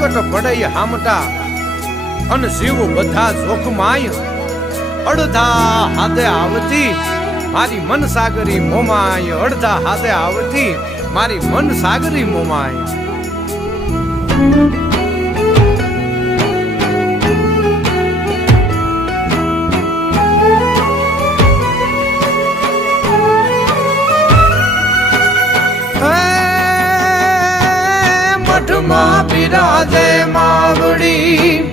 સંકટ પડે હામટા અને જીવ બધા જોખમાય અડધા હાથે આવતી મારી મન સાગરી મોમાય અડધા હાથે આવતી મારી મન સાગરી મોમાય મઠમાં બિરાજે માવડી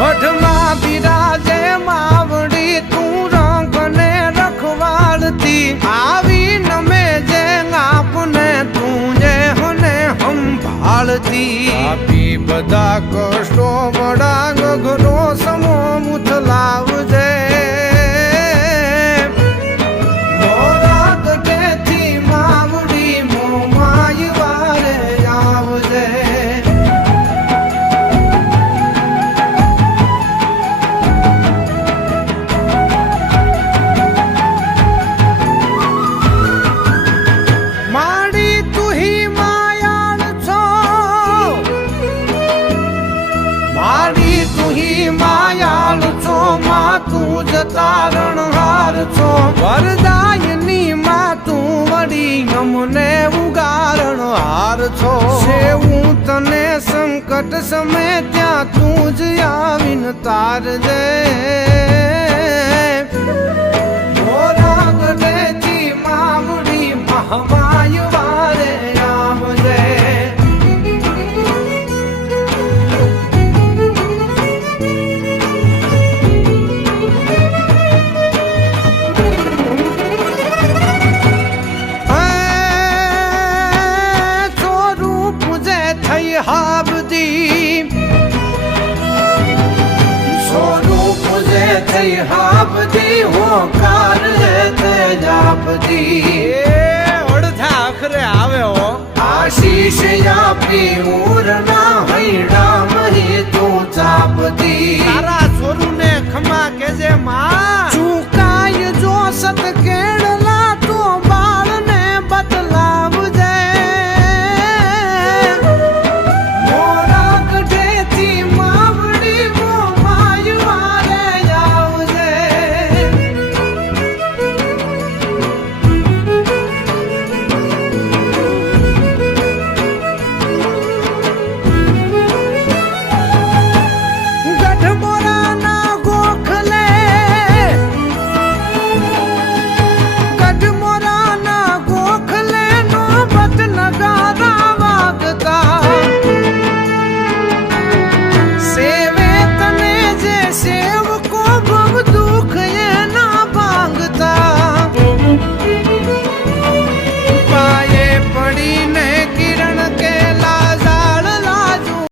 મઠમાં બિરાજે માવડી તું રંગને રખવાડતી આવી નમે જે આપને તું જે હને સંભાળતી આપી બધા કષ્ટો વડા ગગનો સમો મુથલાવજે તારણહાર છો વરદાયની માં તું વડી અમને ઉગારણ હાર છો સેવું તને સંકટ સમય ત્યાં તું જ આવીને તારજે મોરા ગઢેથી માવડી મહમાય વારે આવજે હાબદી હોકાર તે જાપદી અડધા આખરે આવે હો આશીષ આપી ઉરના હૈડા મહી તું ચાપદી તારા છોરુને ખમા કેજે માં ચૂકાય જો સત